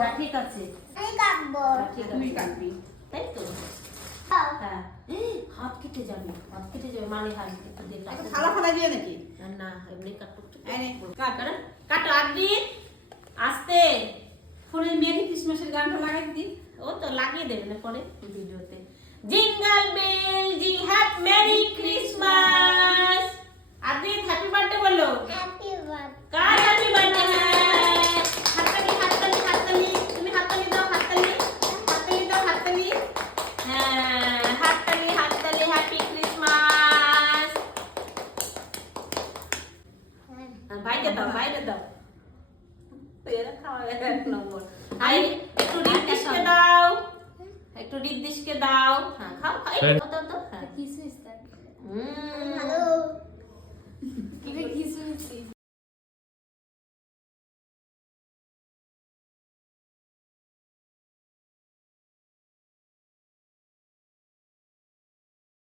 হ্যাঁ, ঠিক আছে। আমি কাটবো। ঠিক আছে, তুই কাটবি। তাই তো। হ্যাঁ, হাত কেটে যাবে, হাত কেটে যাবে, মানে হাত একটু দিয়ে একটা কাটতে থালা যাবে। ফালা দিয়ে নাকি? না, এমনি কাটো। এই নে, কাট। কাটো আদি আস্তে। ফোনে মেরি ক্রিসমাসের গানটা লাগাই দি। ও তো লাগিয়ে দেবে না পরে ভিডিওতে। জিঙ্গল বেল জি happy merry Christmas. Adi happy birthday বলো। Happy birthday. কার হ্যাপি বার্থডে? হাততালি হাততালি হাততালি, তুমি হাততালি দাও, হাততালি হাততালি দাও, হাততালি। হ্যাঁ, হাততালি হাততালি, হ্যাপি ক্রিসমাস। বাইরে দাও, বাইরে দাও। এরা খাওয়া এক নম্বর। আই একটু রিদ্দিশকে দাও, একটু রিদ্দিশকে দাও। হ্যাঁ, খাও খাও, এই দাও দাও দাও। হ্যাঁ। কিসমিস থাকে। হুম। হ্যালো। কি কিসমিস।